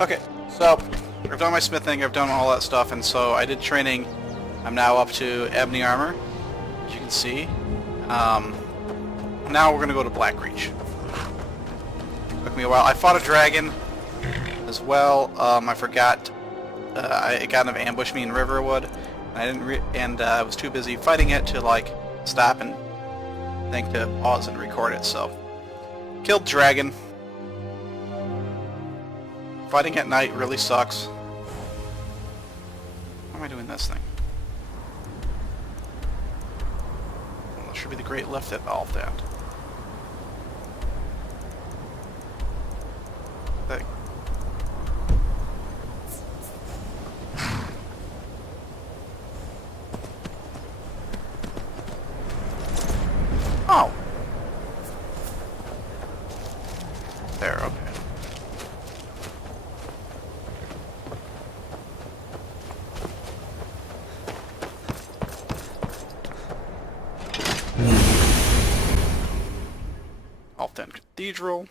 Okay, so I've done my smithing, I've done all that stuff, and so I did training. I'm now up to ebony armor, as you can see. Now we're gonna go to Blackreach. Took me a while. I fought a dragon as well. I forgot. It kind of ambushed me in Riverwood. I didn't, I was too busy fighting it to like stop and think to pause and record it. So, killed dragon. Fighting at night really sucks. Why am I doing this thing? Well, that should be the great lift that evolved at. That oh! There, okay. Alton Cathedral.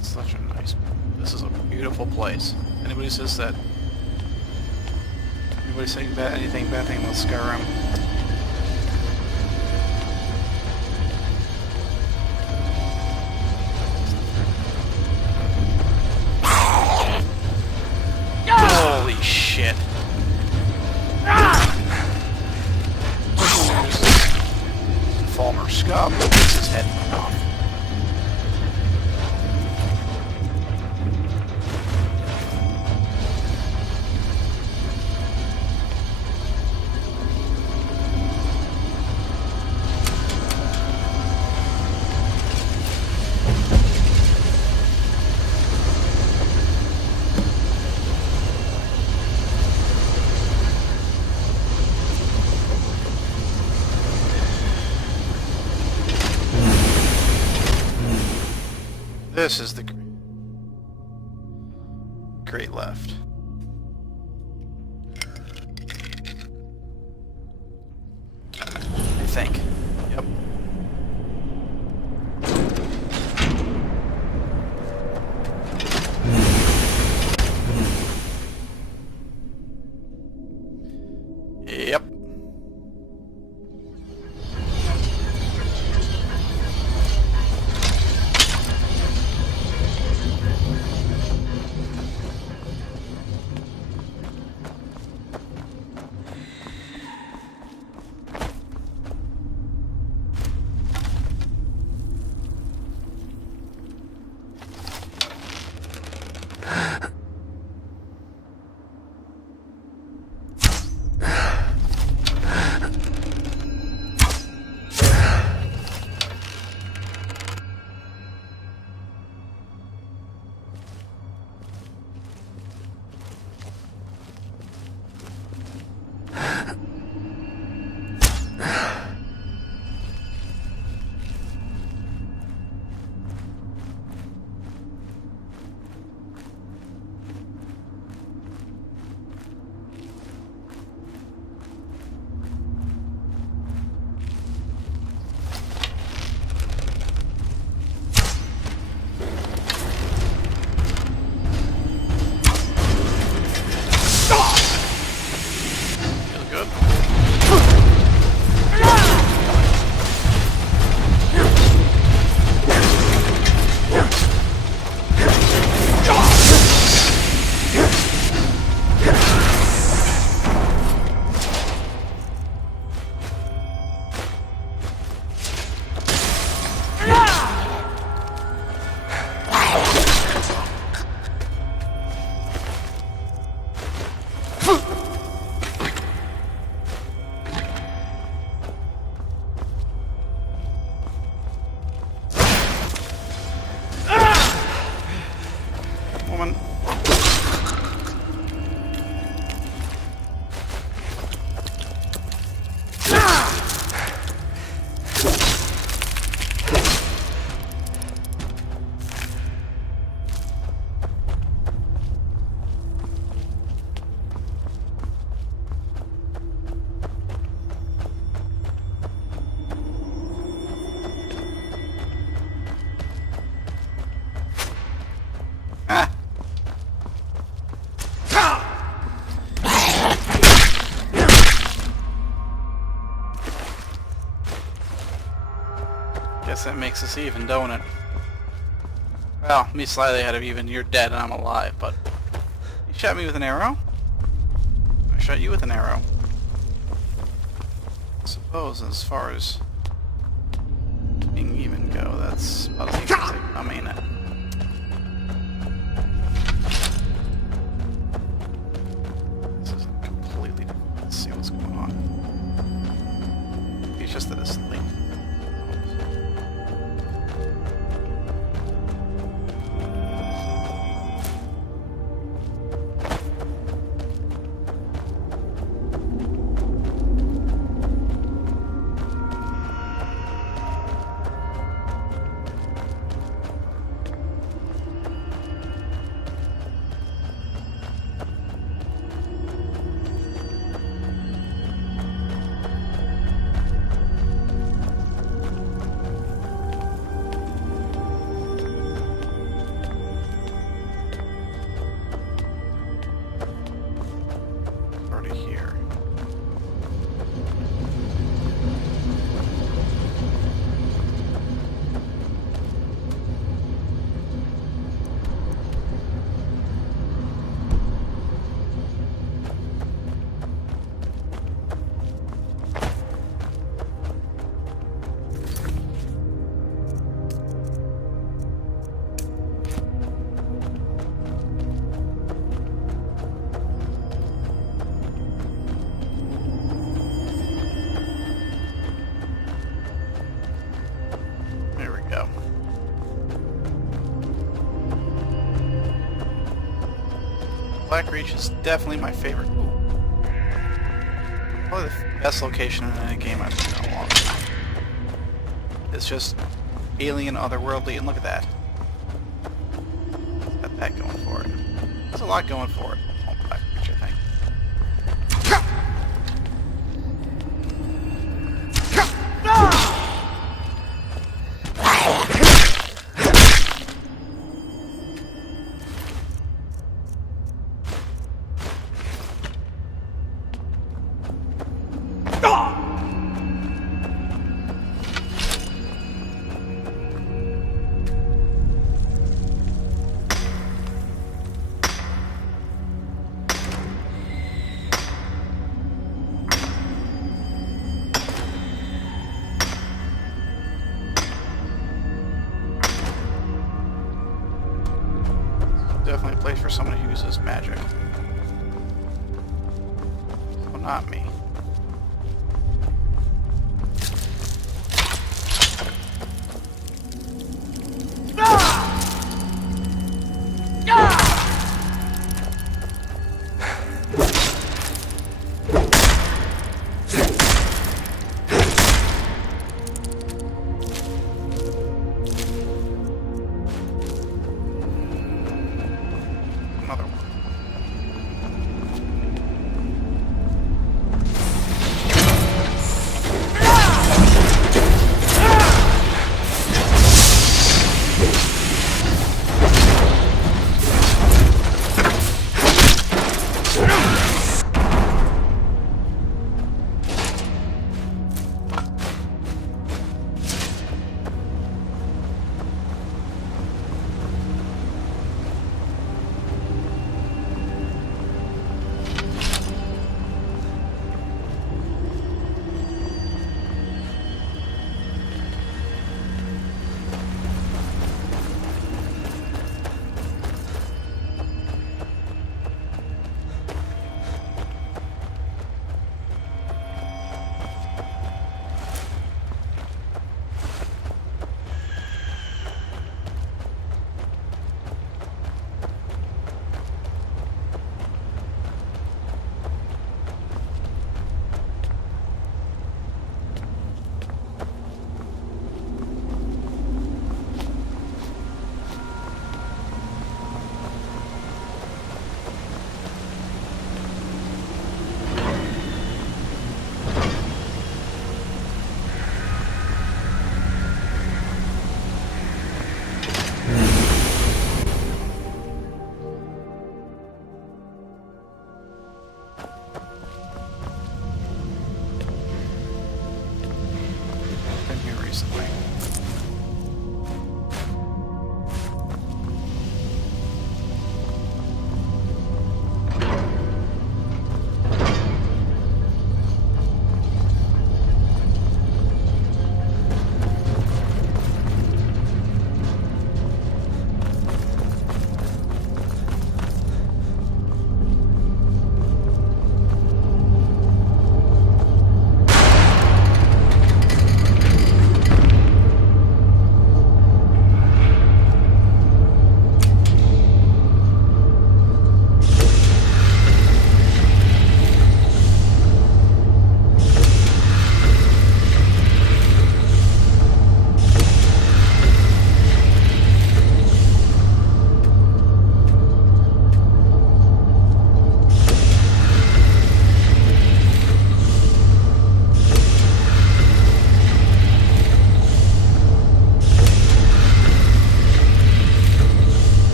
Such a nice... This is a beautiful place. Anybody says that... Anybody saying anything bad thing about Skyrim? Holy shit. Falmer scum. Gets his head off. This is the great left. I think. Yep. Yep. Guess that makes us even, don't it? Well, me slightly ahead of even. You're dead and I'm alive, but... You shot me with an arrow? I shot you with an arrow. I suppose as far as... being even go, that's about as easy as it come, ain't it? This is completely different. Let's see what's going on. It's just that it's late. Black Reach is definitely my favorite. Ooh. Probably the best location in any game I've been in a long time. It's just alien, otherworldly, and look at that. It's got that going for it. There's a lot going for it. Oh, Black Reach, I think. Definitely a place for someone who uses magic. So not me. Another one.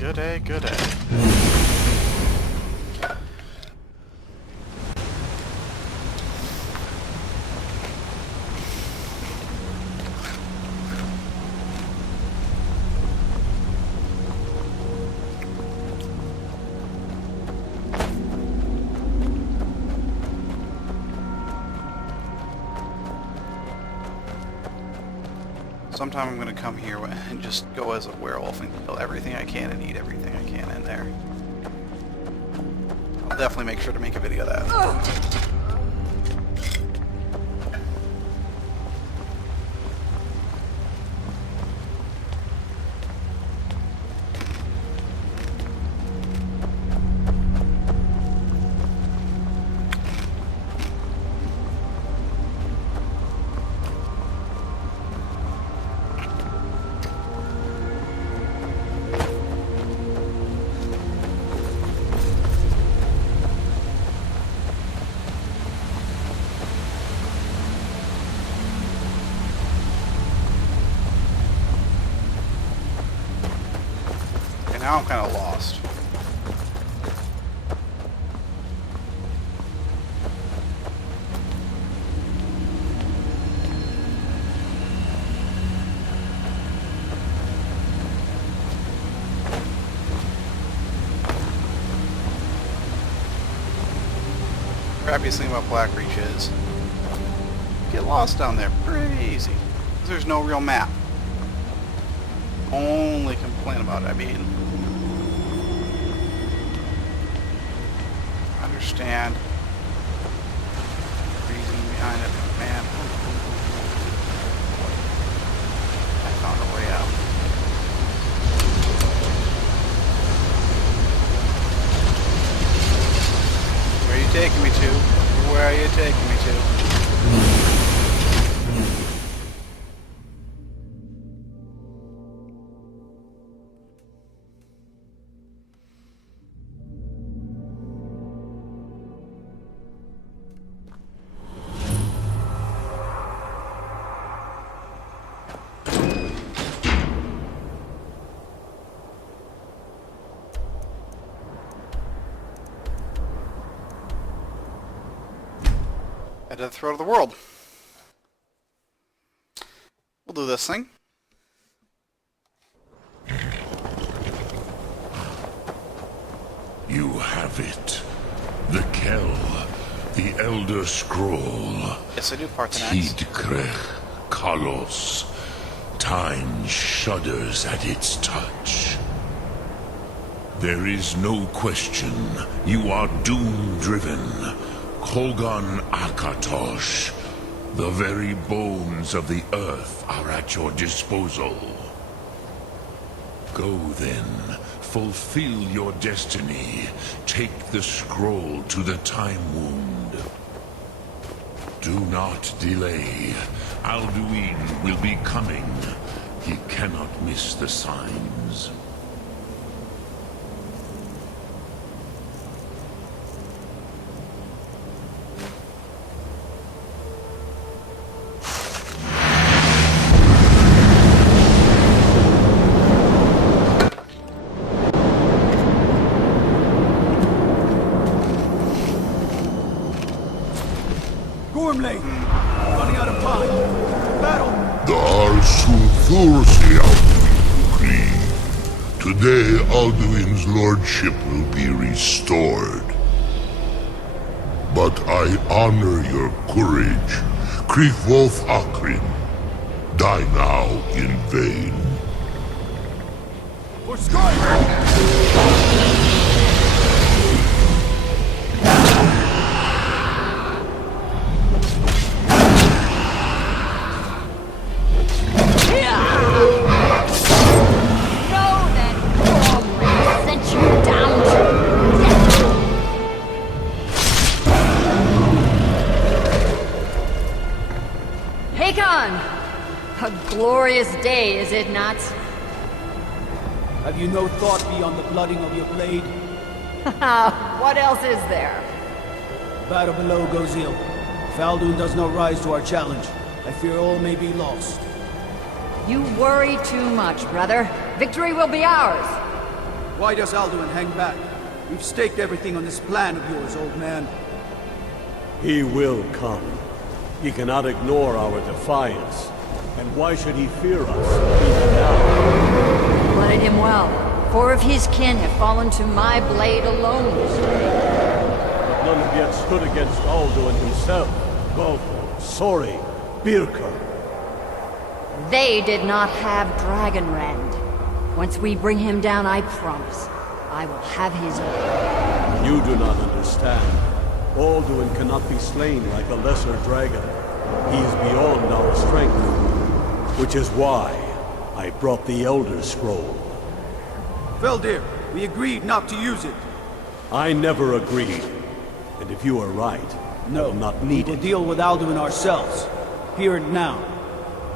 Good day, good day. Sometime I'm gonna come here and just go as a werewolf and kill everything I can and eat everything I can in there. I'll definitely make sure to make a video of that. Now I'm kind of lost. Crappiest thing about Blackreach is you get lost down there pretty easy. There's no real map. Only complain about it. I mean, understand the reasoning behind it, but man, I found a way out. Where are you taking me to? Where are you taking me to? At the throat of the world. We'll do this thing. You have it. The Kell, the Elder Scroll. Yes, I do, Parthenax. Tidkrech Kalos. Time shudders at its touch. There is no question. You are doom-driven. Kogan Akatosh. The very bones of the earth are at your disposal. Go then. Fulfill your destiny. Take the scroll to the Time Wound. Do not delay. Alduin will be coming. He cannot miss the signs. Running out of time. Battle! Today, Alduin's lordship will be restored. But I honor your courage. Kriegwolf Akrin. Die now in vain. For Skyrim! A glorious day, is it not? Have you no thought beyond the blooding of your blade? What else is there? Battle below goes ill. If Alduin does not rise to our challenge, I fear all may be lost. You worry too much, brother. Victory will be ours. Why does Alduin hang back? We've staked everything on this plan of yours, old man. He will come. He cannot ignore our defiance. And why should he fear us, even now? Blooded him well. 4 of his kin have fallen to my blade alone this day. But none have yet stood against Alduin himself. Both Sori, Birka. They did not have Dragonrend. Once we bring him down, I promise, I will have his way. You do not understand. Alduin cannot be slain like a lesser dragon. He is beyond our strength. Which is why I brought the Elder Scroll. Veldir, we agreed not to use it. I never agreed. And if you are right, I will not need We'll it. deal with Alduin ourselves. Here and now.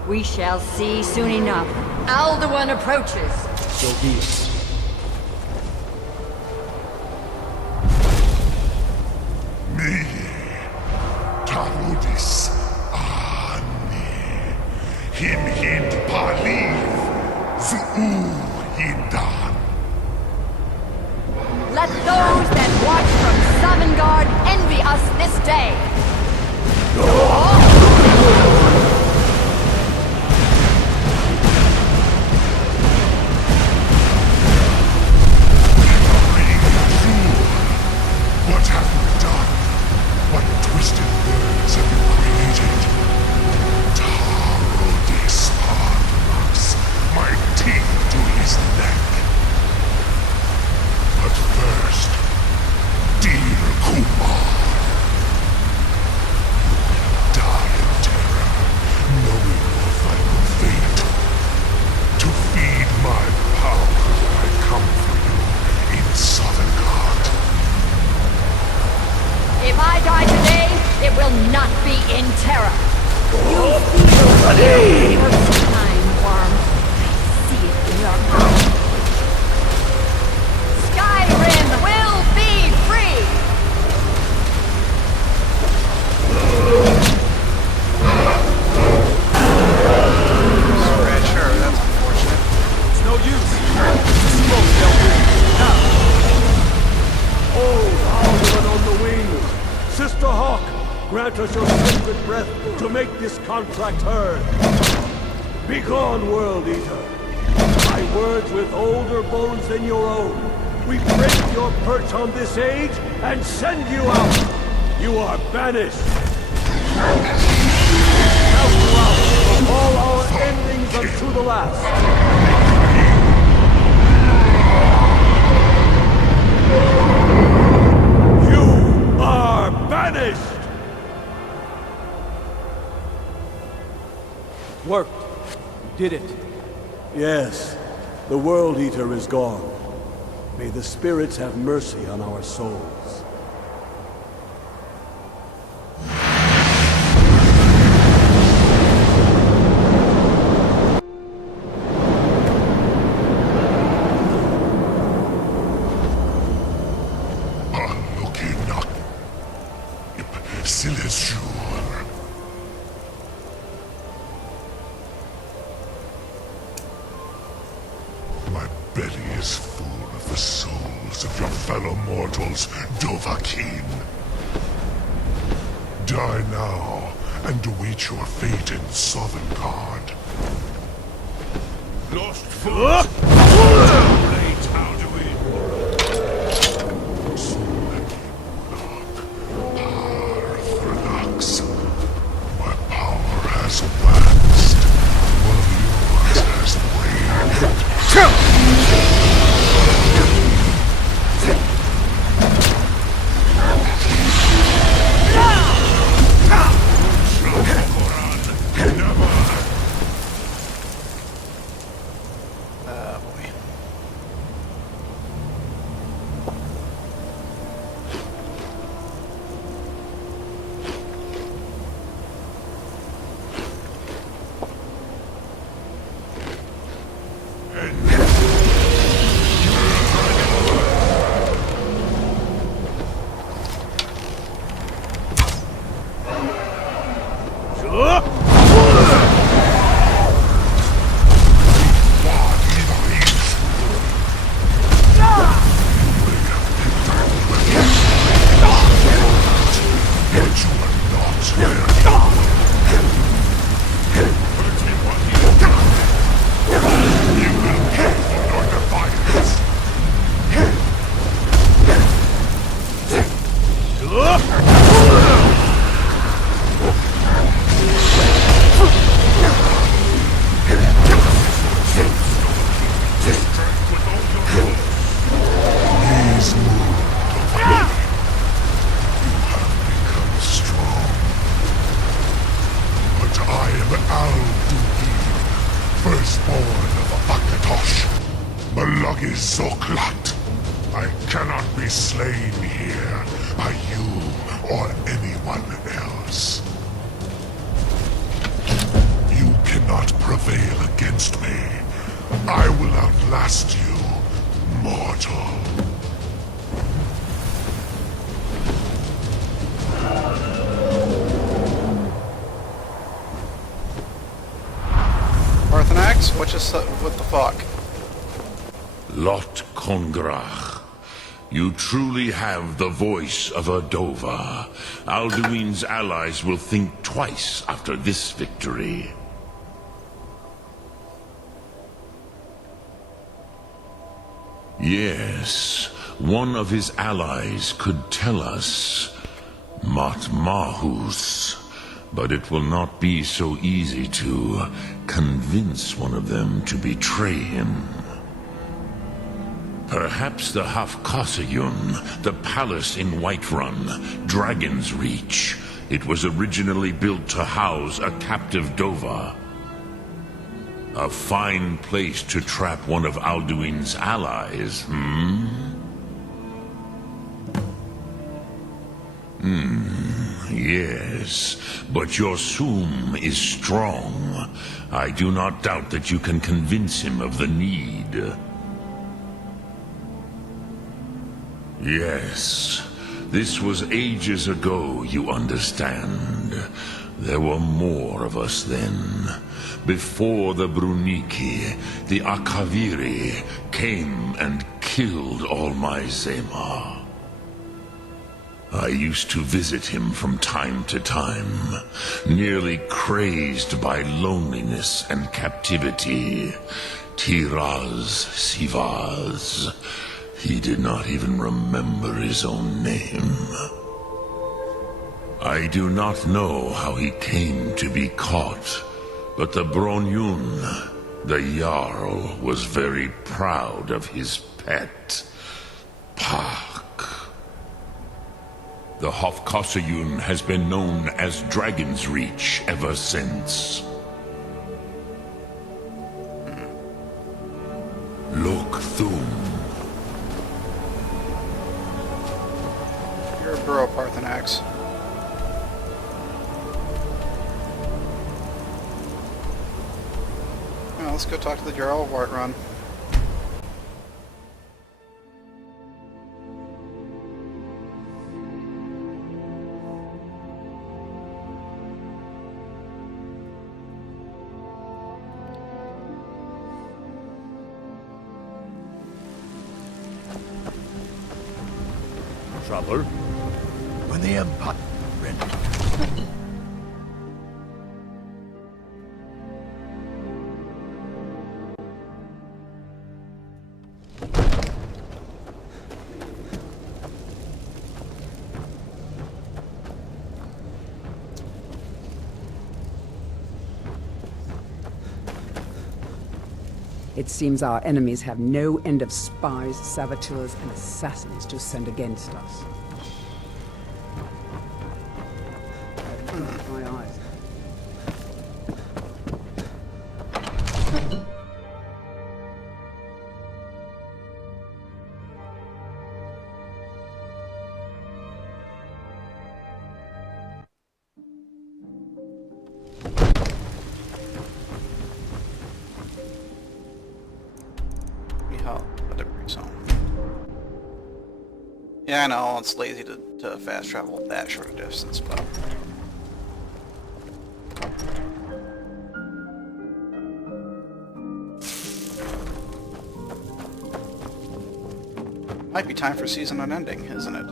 We shall see soon enough. Alduin approaches. So be it. Me, Tarudis, Ani, Him Hind Paliv, Zuu Hindan. Let those that watch from Sovngarde envy us this day. What have we done? What twisted words have you created? Tarudis Pardonax, my teeth to his neck. But first, dear Kumar, die in terror, knowing your final fate. To feed my power, I come for you in Sovngarde. If I die today, it will not be in terror. You feel your time, worm. I see it in your eyes. Skyrim will be free! Scratch her, that's unfortunate. It's no use. Smoke, Veldir. Now. Oh, Alduin on the wing! Sister Hawk, grant us your sacred breath to make this contract heard. Begone, World Eater. My words with older bones than your own. We break your perch on this age and send you out. You are banished. Now throughout from all our endings unto the last. You are banished. Worked. We did it. Yes, the World Eater is gone. May the spirits have mercy on our souls. Alukinak, Silesur. My belly is full of the souls of your fellow mortals, Dovahkiin. Die now and await your fate in Sovngarde. Lost foot! Late Alduin! Parthurnax, my power has waxed, while yours has waned. this wound of pain. You have become strong. But I am Al-Duin, firstborn of Akatosh, Malagi Zoklat. I cannot be slain here by you or anyone else. You cannot prevail against me. I will outlast you, mortal. Parthenax? What the fuck? Lot Kongrach. You truly have the voice of a Dova. Alduin's allies will think twice after this victory. Yes, one of his allies could tell us Matmahus, but it will not be so easy to convince one of them to betray him. Perhaps the Hafkasayun, the palace in Whiterun, Dragon's Reach. It was originally built to house a captive Dova. A fine place to trap one of Alduin's allies, Yes, but your Sum is strong. I do not doubt that you can convince him of the need. Yes, this was ages ago, you understand. There were more of us then. Before the Bruniki, the Akaviri came and killed all my Zema. I used to visit him from time to time, nearly crazed by loneliness and captivity. Tiraz Sivaz. He did not even remember his own name. I do not know how he came to be caught, but the Bronyun, the Jarl, was very proud of his pet, Pak. The Hofkasayun has been known as Dragon's Reach ever since. Lok Thum. You're a bro, Parthenax. Well, let's go talk to the Jarl of Whiterun. Traveler, when the Empire ready. It seems our enemies have no end of spies, saboteurs, and assassins to send against us. I've closed my eyes. Yeah, I know, it's lazy to fast travel that short a distance, but... Might be time for season unending, isn't it?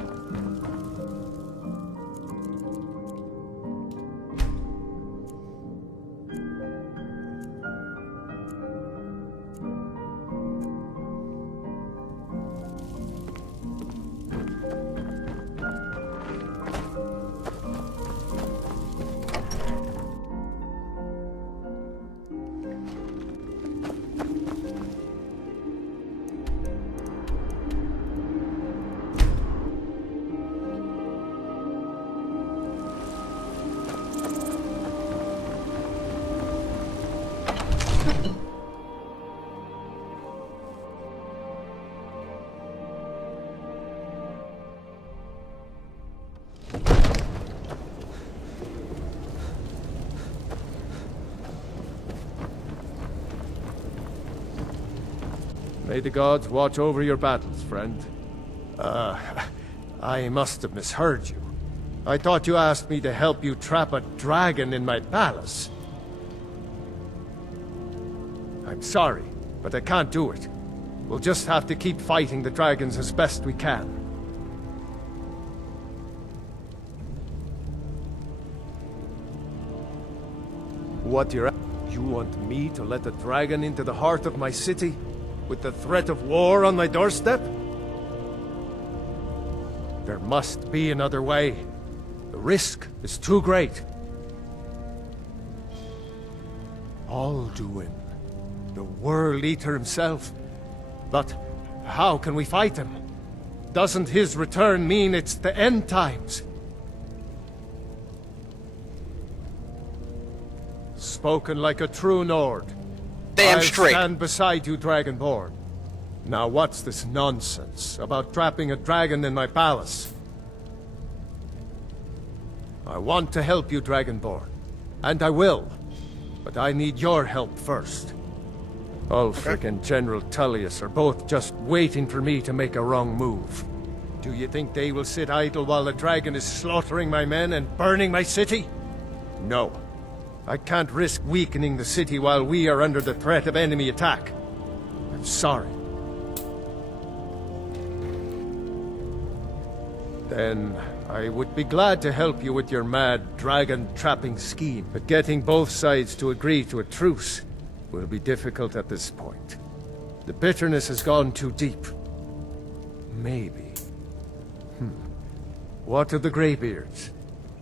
May the gods watch over your battles, friend. I must have misheard you. I thought you asked me to help you trap a dragon in my palace. I'm sorry, but I can't do it. We'll just have to keep fighting the dragons as best we can. What you want me to let a dragon into the heart of my city? With the threat of war on my doorstep? There must be another way. The risk is too great. Alduin, the World Eater himself. But how can we fight him? Doesn't his return mean it's the end times? Spoken like a true Nord. Damn I'll straight. stand beside you, Dragonborn. Now what's this nonsense about trapping a dragon in my palace? I want to help you, Dragonborn. And I will. But I need your help first. Ulfric and General Tullius are both just waiting for me to make a wrong move. Do you think they will sit idle while the dragon is slaughtering my men and burning my city? No. I can't risk weakening the city while we are under the threat of enemy attack. I'm sorry. Then I would be glad to help you with your mad dragon-trapping scheme, but getting both sides to agree to a truce will be difficult at this point. The bitterness has gone too deep. Maybe. What of the Greybeards?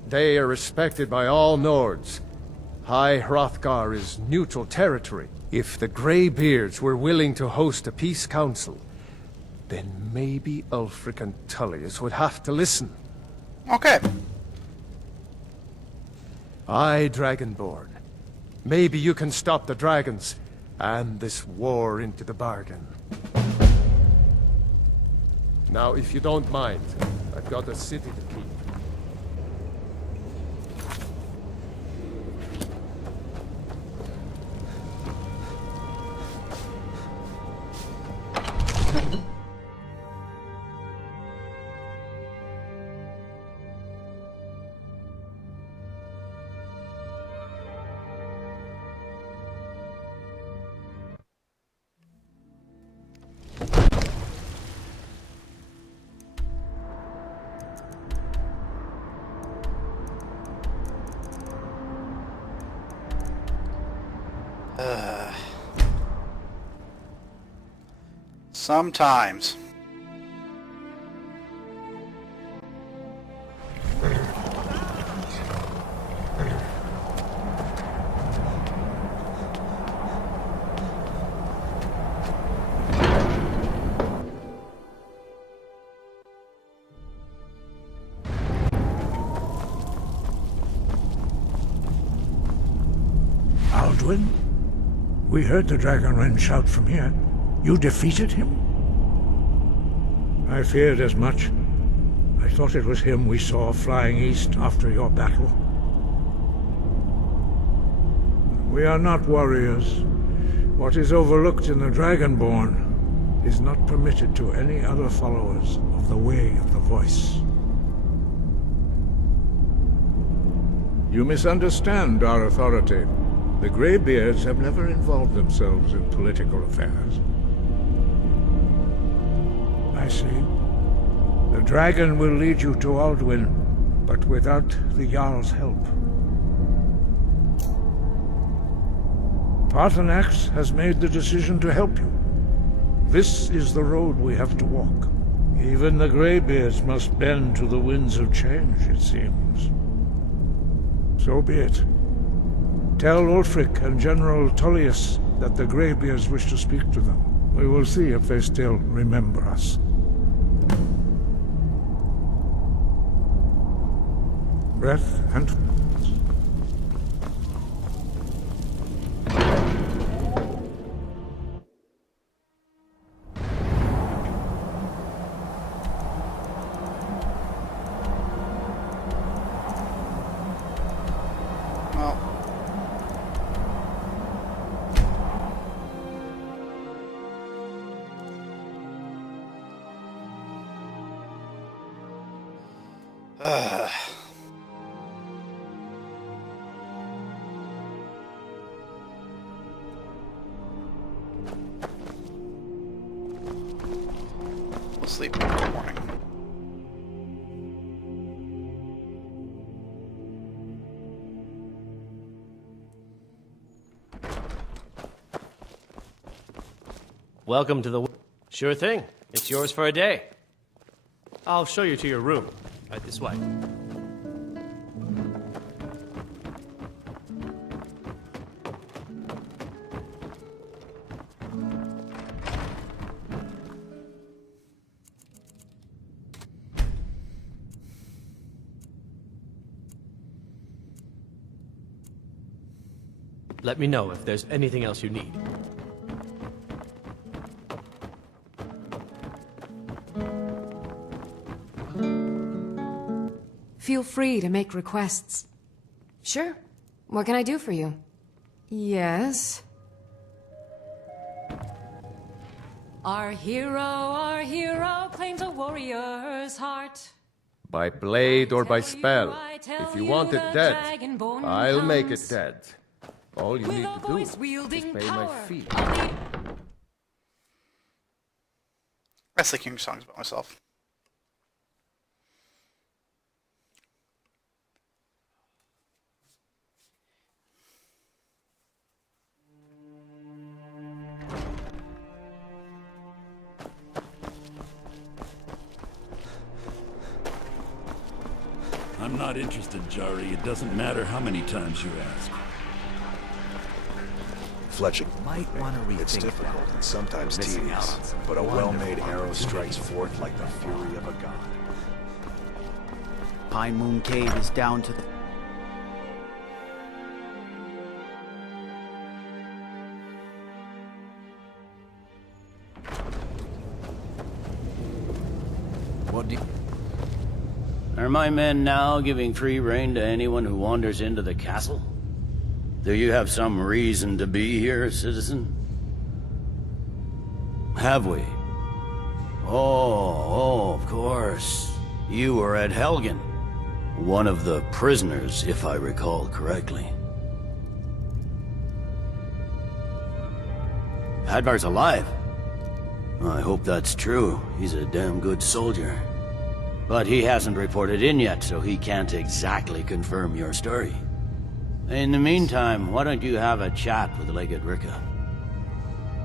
They are respected by all Nords. High Hrothgar is neutral territory. If the Greybeards were willing to host a peace council, then maybe Ulfric and Tullius would have to listen. Okay. Aye, Dragonborn. Maybe you can stop the dragons, and this war into the bargain. Now, if you don't mind, I've got a city to keep. Sometimes. Alduin? We heard the Dragonren shout from here. You defeated him? I feared as much. I thought it was him we saw flying east after your battle. We are not warriors. What is overlooked in the Dragonborn is not permitted to any other followers of the Way of the Voice. You misunderstand our authority. The Greybeards have never involved themselves in political affairs. I see. The dragon will lead you to Alduin, but without the Jarl's help. Paarthurnax has made the decision to help you. This is the road we have to walk. Even the Greybeards must bend to the winds of change, it seems. So be it. Tell Ulfric and General Tullius that the Greybeards wish to speak to them. We will see if they still remember us. Breath and... We'll sleep until morning. Welcome to the... Sure thing. It's yours for a day. I'll show you to your room. Right this way. Let me know if there's anything else you need. Feel free to make requests. Sure. What can I do for you? Yes? Our hero claims a warrior's heart. By blade or by spell. If you want it dead, I'll make it dead. All you need to do is pay my fee. I like hearing songs about myself. I'm not interested, Jari. It doesn't matter how many times you ask. Fletching might want to rethink. It's difficult and sometimes tedious, but a well-made arrow strikes forth like the fury of a god. Pine Moon Cave is down to the... What do you... Are my men now giving free rein to anyone who wanders into the castle? Do you have some reason to be here, citizen? Have we? Oh, of course. You were at Helgen. One of the prisoners, if I recall correctly. Hadvar's alive. I hope that's true. He's a damn good soldier. But he hasn't reported in yet, so he can't exactly confirm your story. In the meantime, why don't you have a chat with Legate Ricka?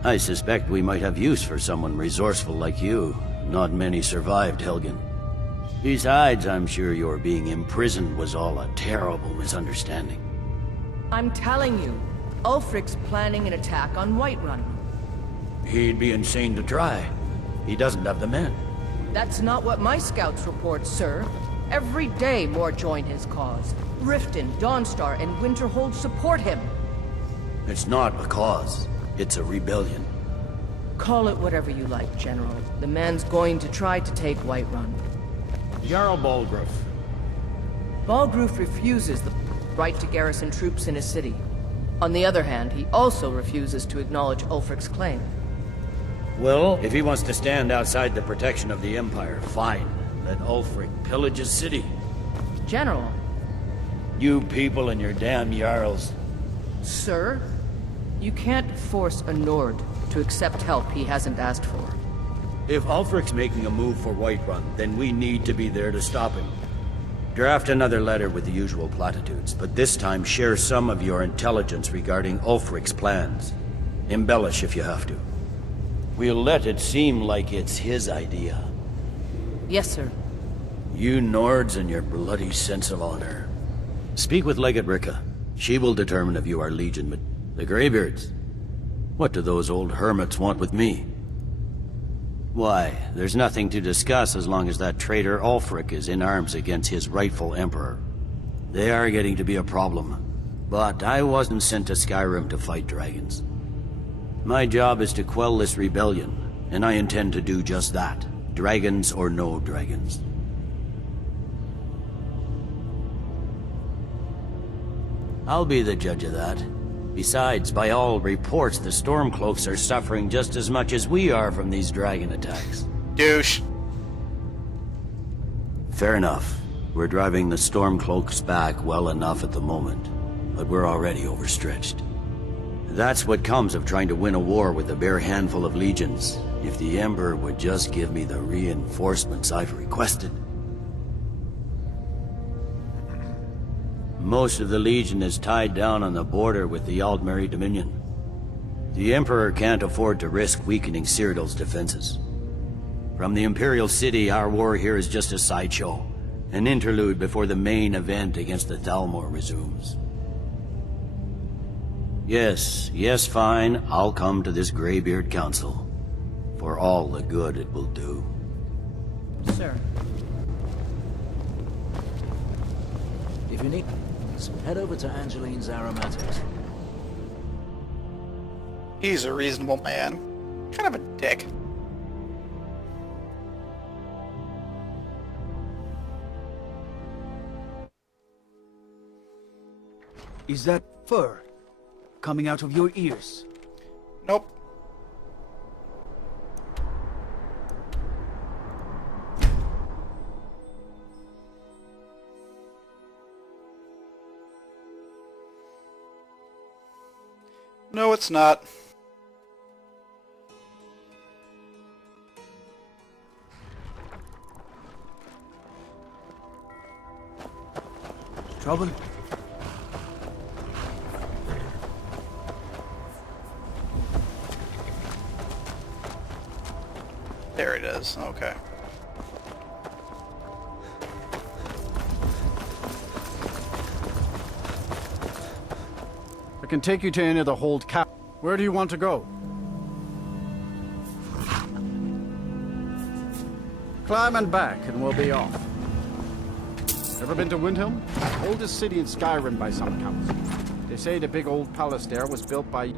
I suspect we might have use for someone resourceful like you. Not many survived Helgen. Besides, I'm sure your being imprisoned was all a terrible misunderstanding. I'm telling you, Ulfric's planning an attack on Whiterun. He'd be insane to try. He doesn't have the men. That's not what my scouts report, sir. Every day more join his cause. Riften, Dawnstar, and Winterhold support him. It's not a cause. It's a rebellion. Call it whatever you like, General. The man's going to try to take Whiterun. Jarl Balgruuf. Balgruuf refuses the right to garrison troops in his city. On the other hand, he also refuses to acknowledge Ulfric's claim. Well, if he wants to stand outside the protection of the Empire, fine. Let Ulfric pillage his city. General. You people and your damn Jarls. Sir, you can't force a Nord to accept help he hasn't asked for. If Ulfric's making a move for Whiterun, then we need to be there to stop him. Draft another letter with the usual platitudes, but this time share some of your intelligence regarding Ulfric's plans. Embellish if you have to. We'll let it seem like it's his idea. Yes, sir. You Nords and your bloody sense of honor. Speak with Legate Ricka. She will determine if you are Legion, but the Greybeards. What do those old hermits want with me? Why, there's nothing to discuss as long as that traitor Ulfric is in arms against his rightful emperor. They are getting to be a problem. But I wasn't sent to Skyrim to fight dragons. My job is to quell this rebellion, and I intend to do just that. Dragons or no dragons. I'll be the judge of that. Besides, by all reports, the Stormcloaks are suffering just as much as we are from these dragon attacks. Douche. Fair enough. We're driving the Stormcloaks back well enough at the moment, but we're already overstretched. That's what comes of trying to win a war with a bare handful of legions. If the Emperor would just give me the reinforcements I've requested. Most of the Legion is tied down on the border with the Aldmeri Dominion. The Emperor can't afford to risk weakening Cyrodiil's defenses. From the Imperial City, our war here is just a sideshow. An interlude before the main event against the Thalmor resumes. Yes, fine. I'll come to this Greybeard Council. For all the good it will do. Sir. If you need... head over to Angeline's Aromatics. He's a reasonable man. Kind of a dick. Is that fur coming out of your ears? Nope. No, it's not. Trouble? There it is. Okay. I can take you to any of the hold cap. Where do you want to go? Climb and back, and we'll be off. Ever been to Windhelm? Oldest city in Skyrim by some accounts. They say the big old palace there was built by...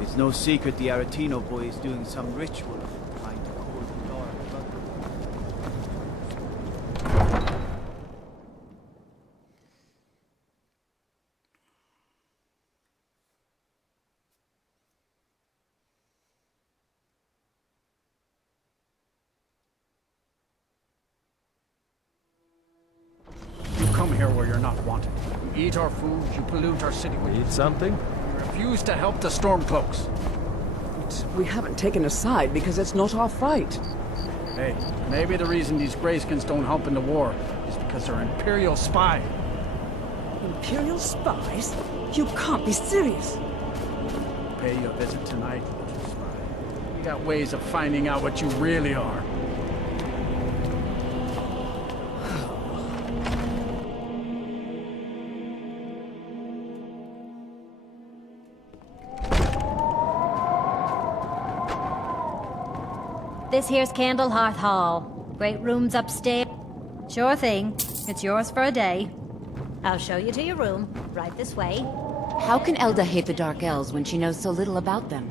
It's no secret the Aretino boy is doing some ritual, trying to cool the Lord. You come here where you're not wanted. You eat our food, you pollute our city with... Need something? You refuse to help the Stormcloaks. But we haven't taken a side because it's not our fight. Hey, maybe the reason these Greyskins don't help in the war is because they're Imperial spies. Imperial spies? You can't be serious. Pay you a visit tonight, little spy. We got ways of finding out what you really are. This here's Candlehearth Hall. Great rooms upstairs. Sure thing. It's yours for a day. I'll show you to your room. Right this way. How can Elda hate the Dark Elves when she knows so little about them?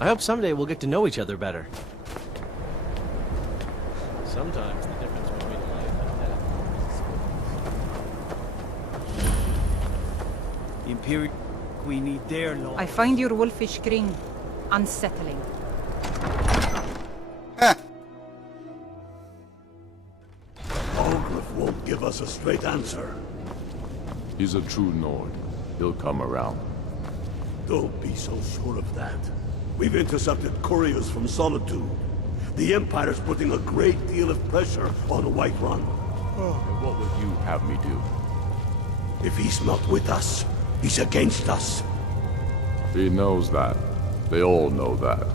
I hope someday we'll get to know each other better. Sometimes the difference between life and death. The Imperial... We need their law. I find your wolfish grin unsettling. us a straight answer. He's a true Nord. He'll come around. Don't be so sure of that. We've intercepted couriers from Solitude. The Empire's putting a great deal of pressure on Whiterun. And what would you have me do? If he's not with us, he's against us. He knows that. They all know that.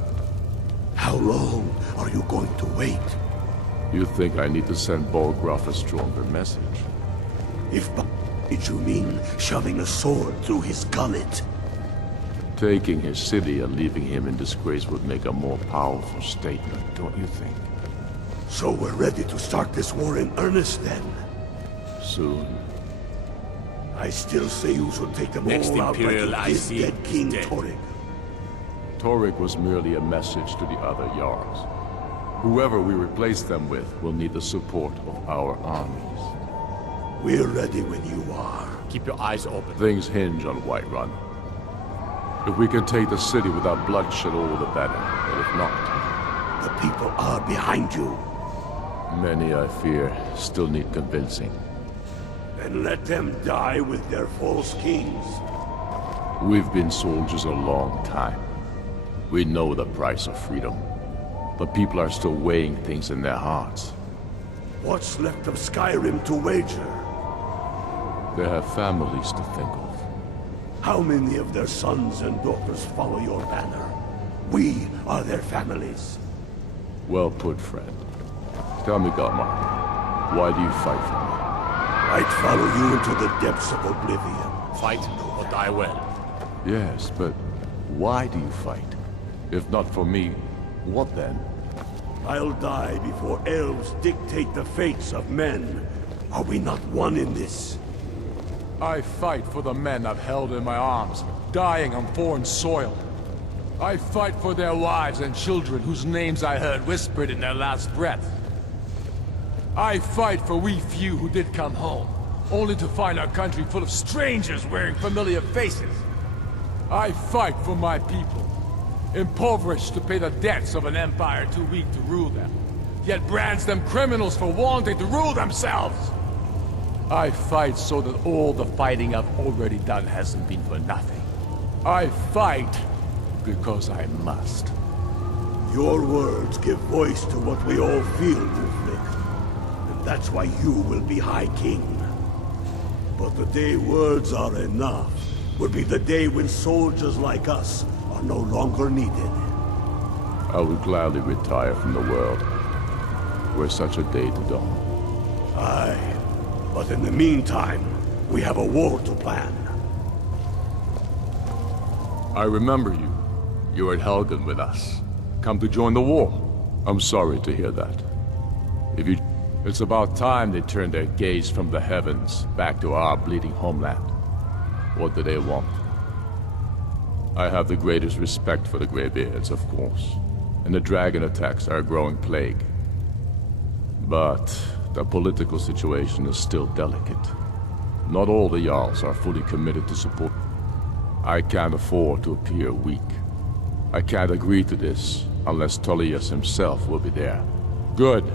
How long are you going to wait? You think I need to send Bolgraf a stronger message? If did you mean shoving a sword through his gullet? Taking his city and leaving him in disgrace would make a more powerful statement, don't you think? So we're ready to start this war in earnest then? Soon. I still say you should take them Next all out Imperial like I this see dead King dead. Torek. Torek was merely a message to the other Jarls. Whoever we replace them with will need the support of our armies. We're ready when you are. Keep your eyes open. Things hinge on Whiterun. If we can take the city without bloodshed, all the better. But if not... The people are behind you. Many, I fear, still need convincing. Then let them die with their false kings. We've been soldiers a long time. We know the price of freedom. But people are still weighing things in their hearts. What's left of Skyrim to wager? They have families to think of. How many of their sons and daughters follow your banner? We are their families. Well put, friend. Tell me, Galmar, why do you fight for me? I'd follow you into the depths of oblivion. Fight or die well. Yes, but why do you fight? If not for me, what then? I'll die before elves dictate the fates of men. Are we not one in this? I fight for the men I've held in my arms, dying on foreign soil. I fight for their wives and children whose names I heard whispered in their last breath. I fight for we few who did come home, only to find our country full of strangers wearing familiar faces. I fight for my people, impoverished to pay the debts of an empire too weak to rule them, yet brands them criminals for wanting to rule themselves. I fight so that all the fighting I've already done hasn't been for nothing. I fight because I must. Your words give voice to what we all feel, Wolflick. And that's why you will be High King. But the day words are enough will be the day when soldiers like us are no longer needed. I would gladly retire from the world, were such a day to dawn. Aye. But in the meantime, we have a war to plan. I remember you. You were at Helgen with us. Come to join the war. I'm sorry to hear that. It's about time they turned their gaze from the heavens back to our bleeding homeland. What do they want? I have the greatest respect for the Greybeards, of course. And the dragon attacks are a growing plague. But the political situation is still delicate. Not all the Jarls are fully committed to support. I can't afford to appear weak. I can't agree to this unless Tullius himself will be there. Good.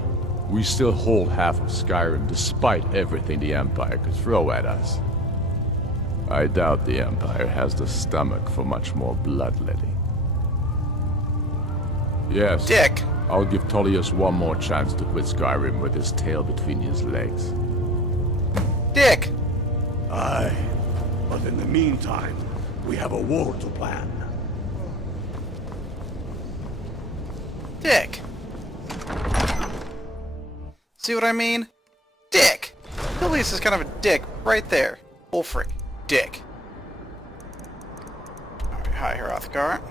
We still hold half of Skyrim despite everything the Empire could throw at us. I doubt the Empire has the stomach for much more bloodletting. Yes. Dick! I'll give Tullius one more chance to quit Skyrim with his tail between his legs. Dick! Aye. But in the meantime, we have a war to plan. Dick! See what I mean? Dick! Tullius is kind of a dick right there. Ulfric. Dick. Alright, hi, Hrothgar.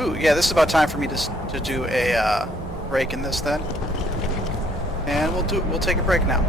Ooh, yeah, this is about time for me to do a break in this then. And we'll take a break now.